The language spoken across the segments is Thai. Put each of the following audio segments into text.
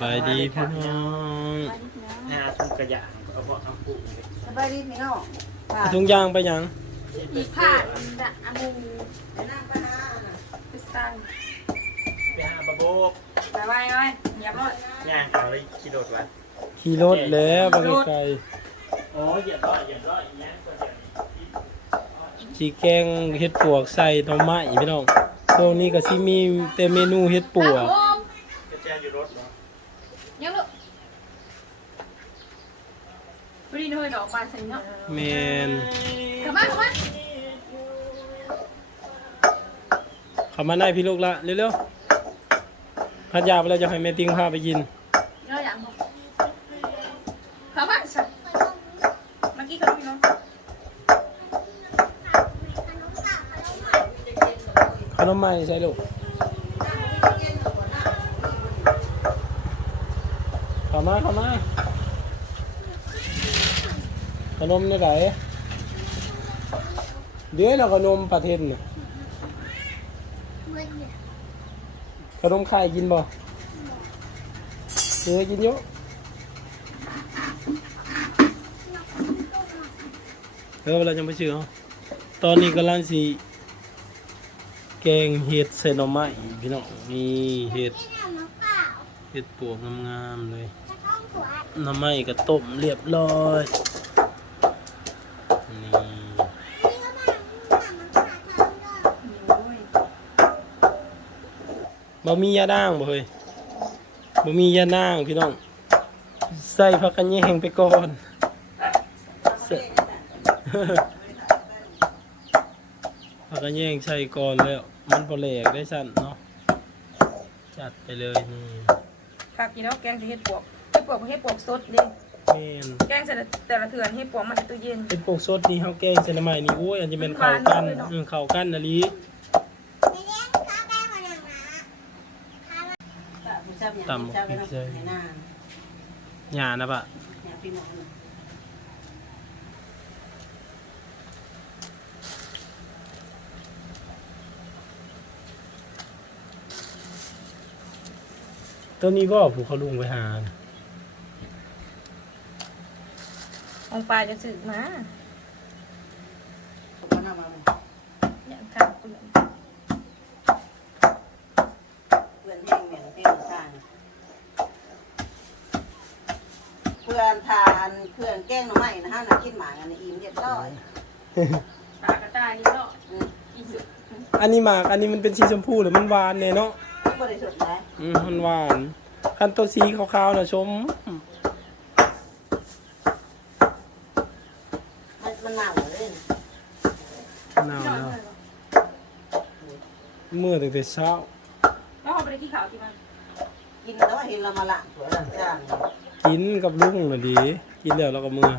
บายดีพี่น้องหน้าทุ่งกระยางเอาบ่เอาปูสบายดีพี่น้องเอาทุงยางไปยังอีผ่านดะอามูไปนั่งไปหาน่ะไปสั่งไปหาบะโบกไปไว้ไว้เงียบรถย่างเขาเลยขี่รถวะขี่รถแล้วไปไกลโอ้ยเหยียบร้อยเหยียบร้อยย่างก็เดี๋ยวๆชีแกงเฮ็ดปวกใส่หน่อไม้พี่น้องตรงนี้ก็สิมีแต่เมนูเฮ็ดปวกโอมจะแจอยู่รถเหรอ ยังลูก พอดีหน่อยดอกบานสัญญาแมนกลับมาเข้ามาเข้ามาได้พี่ลูกละเร็วๆพัดยาไปแล้วจะให้แม่ติ้งพาไปกินเดี๋ยวอย่างบอกเข้ามาสักเมื่อกี้เขาพี่น้องขนมใหม่ใส่ลูกเข้ามาเข้ามา ขนมนี่ไหนเดี๋ยวเราขนมปลาเทนน่ะขนมไข่กินบ่เออกินเยอะเออเวลาจะไปชื่อตอนนี้กำลังสิแกงเห็ดใส่หน่อไม้พี่น้องมีเห็ดเห็ดปวกงามๆเลยหน่อไม้ก็ต้มเรียบร้อย บะมียาด่างบ่เฮ้ยบะมียาด่างพี่น้อง ใส่ผักกระแยงไปก่อนใส่ผักกระแยงใส่ก่อนแล้ว มันบ่แหลกได้สั่นเนาะ จัดไปเลยนี่ฝากกินแล้วแกงจะเฮ็ดปวกเฮ็ดปวกเฮ็ดปวกสดดิแม่นแกงเสร็จแต่ละเถื่อนเฮ็ดปวกมาจากตู้เย็น เป็นปลูกสดนี่เฮาแกงเซนใหม่นี่โอ้ยอันจะเป็นข้าวกั้นหวานเลยเนาะเออข้าวกั้นอะลี ผู้ชายอย่างผู้ชายไปนั่งให้หน้าหยานะปะเนี่ยพี่น้องน่ะตัวนี้บ่ผู้เขาลุงไปหาน่ะองปลาจะสืบมาผมก็นำมาอย่างข้าวเปลือก เพื่อนแห้งเหม็นเปรี้ยวข้าง เพื่อนทานเพื่อนแกล้งหน่อไม้นะฮะน่ะกินหมากันอิ่มเรียบร้อยปลากระต่ายนี่เนาะอืมอีสุดอันนี้หมากอันนี้มันเป็นสีชมพูหรือมันหวานเนี่ยเนาะบริสุทธิ์ไหมอืมมันหวานคันตัวสีขาวๆน่ะชม มันมันหนาวเลยหนาวพี่น้องแล้วเลยเหรอเมื่อตั้งแต่เช้า แล้วเขาไปได้ที่ขาวที่มันกินแล้วเห็นเรามาล้างถ้วยล้างจาน กินกับลุงน่ะดี กินแล้วเราก็เมื่อ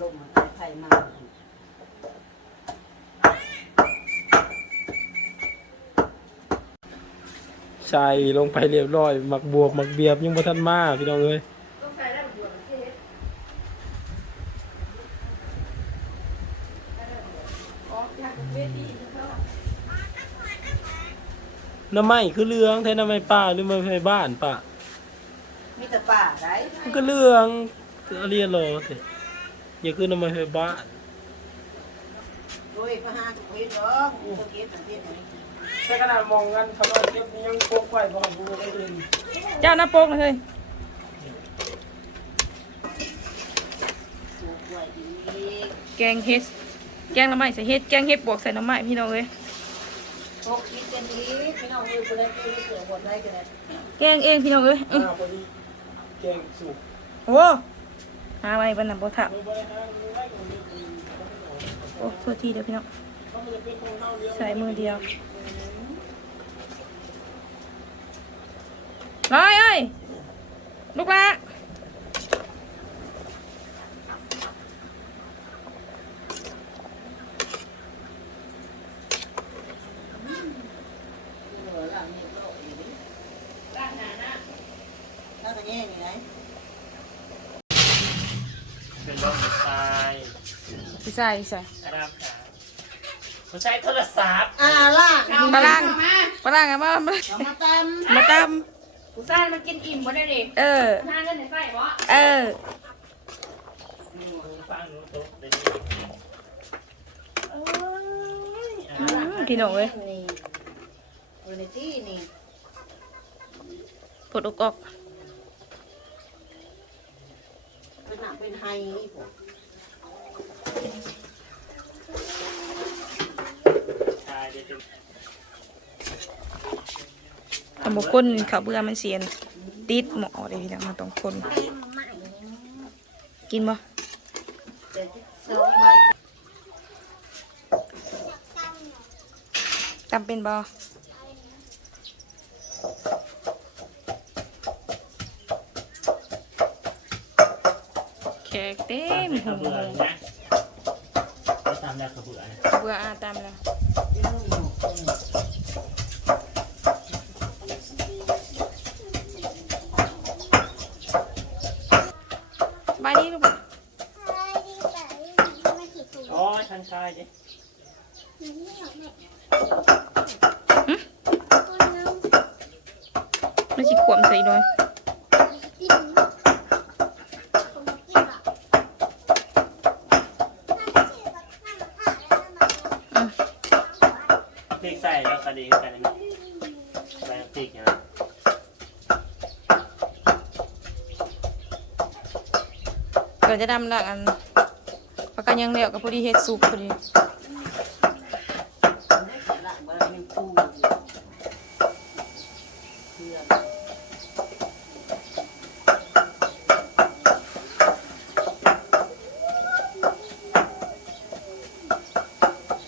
ลมมันไทยมาใส่ลงไปเรียบร้อยหมักบวบหมักเบียบยังบ่ทันมาพี่น้องเอ้ย ต้องใส่ได้หมดเลยเทสอ๋ออยากเวทีเท่า ห น้ำไม้คือเหลืองแท้หน้ำไม้ป่าหรือไม้บ้านป่ะมีแต่ป่าได้มันก็เหลืองเอาเรียนรอเถอะอย่าขึ้นทำไมไฟบ้านโดยพระห้ากุเฮ็ดหรอกกูก็เก็บประเทศนี้แต่ขนาดมองกันเขาว่าเก็บยังพกไว้บ่บูได้เลยเจ้าหน้าโปกเลยเฮ้ยปลูกไว้ดีแกงเฮ็ด แกงหน้ำไม้ใส่เฮ็ดแกงเฮ็ดบวกใส่หน้ำไม้พี่น้องเอ้ยปลูกคิดเป็นดีพี่น้องมือกูได้เจอเสือบนได้กันเลยแกงเองพี่น้องเอ้ยอื้ออ้าวพอดีแกงสุกโอ้หาไว้บรรณาบ่ถามไม่บ่ได้หาไม่ได้ก็มีโอ้โทษทีเดี๋ยวพี่น้องเขามันจะเป็นของเฮาเดียวใส่มือเดียวร้อยเอ้ยลูกละ เออหลังนี้ก็โลกอีกดิเอ กระแง่นี่ไหน เป็นรถมอเตอร์ไซค์ พี่ใส่ใส่อาดามขาเขาใช้โทรศัพท์อ่าล่างมาล่างมาล่างกันมามาเอามาตำมาตามผู้ชายมันกินอิ่มบ่ได้ดิเออทานเงินในไส้บ่เออฟังหนูตุ๊กเดี๋ยวนี้เอ้ยอะอืมพี่น้องเอ้ยนี่อยู่ในที่นี่ปวดอกออกเป็นหนังเป็นไฮนี่ผม ชายเดี๋ยวจะทำบุคนเขาเบื่อมันเสียน ติดหมอเลยพี่น้องมาต้องคน กินบ่แต่ที่สองใบจำเป็นบ่แขกเต็มหูบ เบื่อนะไม่ทำแล้วขบเบื่อนะเบื่ออาตามแล้วที่นู่นหนูคนสบายดีลูกบ่อ๋อชันชายดิมันสิขวมใส่ด้วย พริ กใส่แล้วคดีกันนะใส่พริกนะเราจะดำละกันปากกันยังเหลวกับพอดีเฮ็ดซุปพอดีได้เสร็จละใบหนึ่งคู่อยู่เพื่อน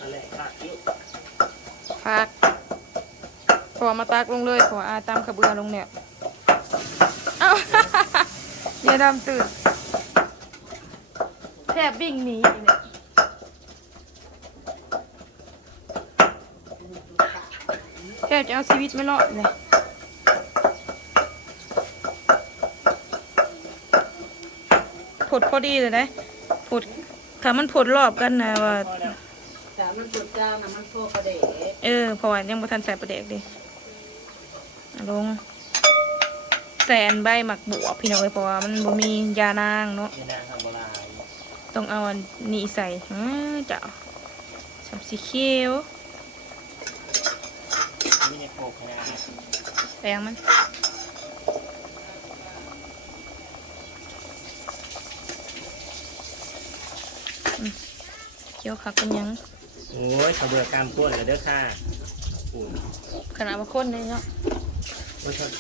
อะไรผักยุ พักพอมา ตากลงเลยพออาตามขบเบือลงเนี่ยเอ้าอย่าดำตื่นแทบวิ่งหนีอีกเนี่ยแทบจะเอาชีวิตไม่รอดเลยผดพอดีเลยนะผดถ้ามันผดรอบกันนะว่าแต่มันจุดเจ้านะมันโฟกระเดะเออเพราะว่ายังบ่ทันใส่ประเด็กดิเอา ลงแสนใบหมักบวบพี่น้องเอ้ยเพราะว่ามันบ่มียานางเนาะนี่นางทำโบราณต้องเอาอันนี้ใส่เออจ้ะสามสีเขียวนี่ในโคกนะแปลงมันอืมเขียวคักกันยังโอ้ยขบเบื่อกามก้นแล้วเด้อค่ะอุ่นขนาดว่าคนเลยเนาะ โอ้ยโทษ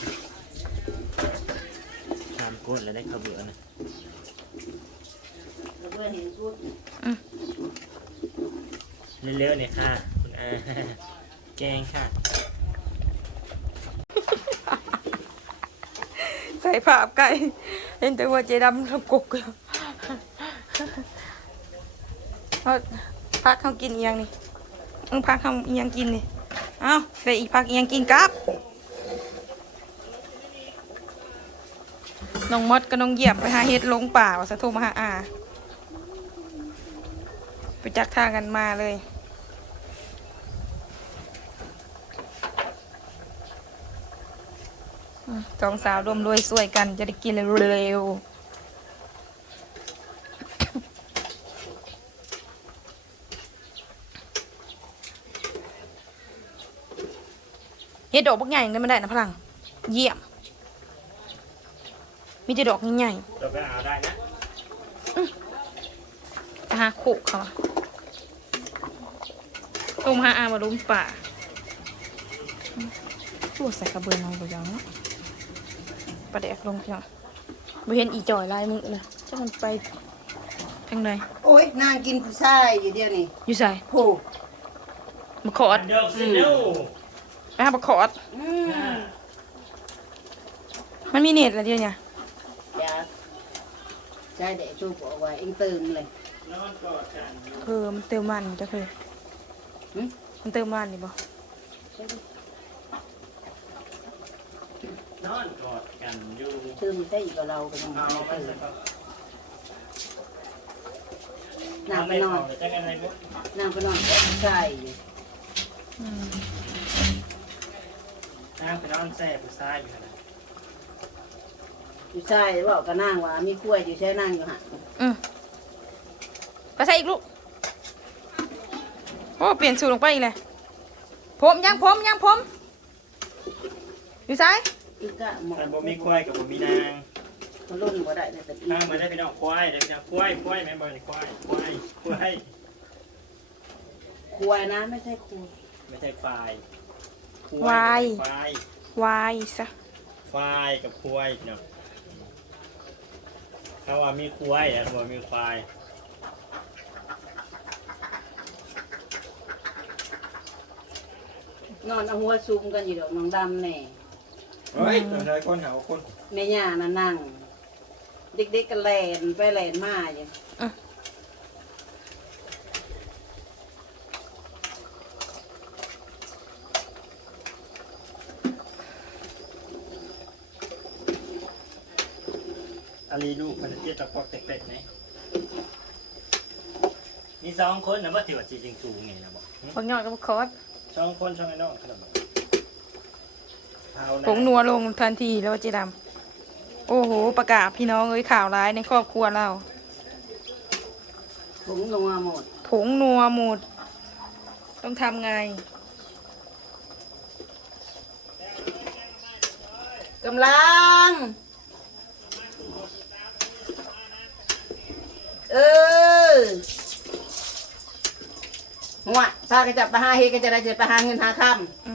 กามก้นแล้วได้ขบเบื่อนะแล้วเพื่อนเห็นพูดเร็วๆเนี่ยค่ะคุณอาแกงค่ะ ใส่ภาพไก่เห็นแต่ว่าเจดำทำกกอยู่เอาพักเขากินอีหยังนี่มึงพักเขาอีหยังกินนี่ เอ้าได้อีกพักอีหยังกินกับ น้องมดกับน้องเหยียบไปหาเห็ดลงป่าว่าสะโทรมาหาอาไปจักทางกันมาเลยสองสาวรวมรวยสวยกันจะได้กินเร็วเฮ็ดดอกบักใหญ่ได้ไม่ได้นะพลัง เยี่ยม มีแต่ดอกใหญ่ๆเราไปเอาได้นะหาโขกเขาอะลงหาอามาลุมป่าตัวใส่กระเบือน้อยกว่าจังเนาะประเดกลงเพียงบ่เห็นอีจอยลายมือเลยจะมันไปทางใดโอ้ยนางกินผู้ชายอยู่เดียวนี่อยู่ใส่โอ้มาขอดเดี๋ยวสิเร็วไปหามาขอด อืมมันมีเน็ตแล้วเดียวเนี่ยอย่า ใจเด็กจูบเอาไว้เองตื่นเลยนอนกอดกันเออมันเติมมันจะคือหึมันเติมมันนี่บ่นอนกอดกันอยู่ตื่นใส่อีกกับเราก็ยังเอาไม่ไปตื่นใส่ก็นางไปนอนจะกันอะไรบุ๊นางไปนอนกับใส่อืมนั่งไปนอนแซ่ผู้ชายอยู่นะ อยู่ใส่บอกกับนางว่ามีกล้วยอยู่ใช้นางอยู่หันอืมไปใส่อีกลูกโอ้เปลี่ยนสูตรลงไปอีกเลยผมยังผมยังผม อยู่ซ้ายคือกะหมอแต่บ่มีควายกับบ่มีนางมันรุ่นบ่ได้แต่อีนางมาได้ไปน้องควายได้ไปน้องควายควายแม่บ่นี่ควายควายควายควายนะไม่ใช่ครูไม่ใช่ควายควายควายวายซะ ควายกับควายเนาะ เขาว่ามีควายอะบ่มีควายนอนเอาหัวซุมกันอยู่ดอกน้องดำแน่เฮ้ยตัวใดคนหาคนแม่ย่านั่นนั่ง เด็กๆก็แลนไปแลนมาอยู่อา ลีลูกมันจะเตี้ยตะปอกเต็กๆไหมมีสองคนนะว่าถือว่าจริงๆสูงไงนะบอกผงยอดกับคอสสองคนช่องไอ้น้องขนาดนั้นเอานะผงนัวลงทันทีแล้วเจดำโอ้โห ประกาศพี่น้องเอ้ยข่าวร้ายในครอบครัวเราผมลงมาหมดผงนัวหมด ต้องทำไงกำลัง เออหัวพากันจับไปหาเฮกันจะได้จะไปหาเงินหาคอื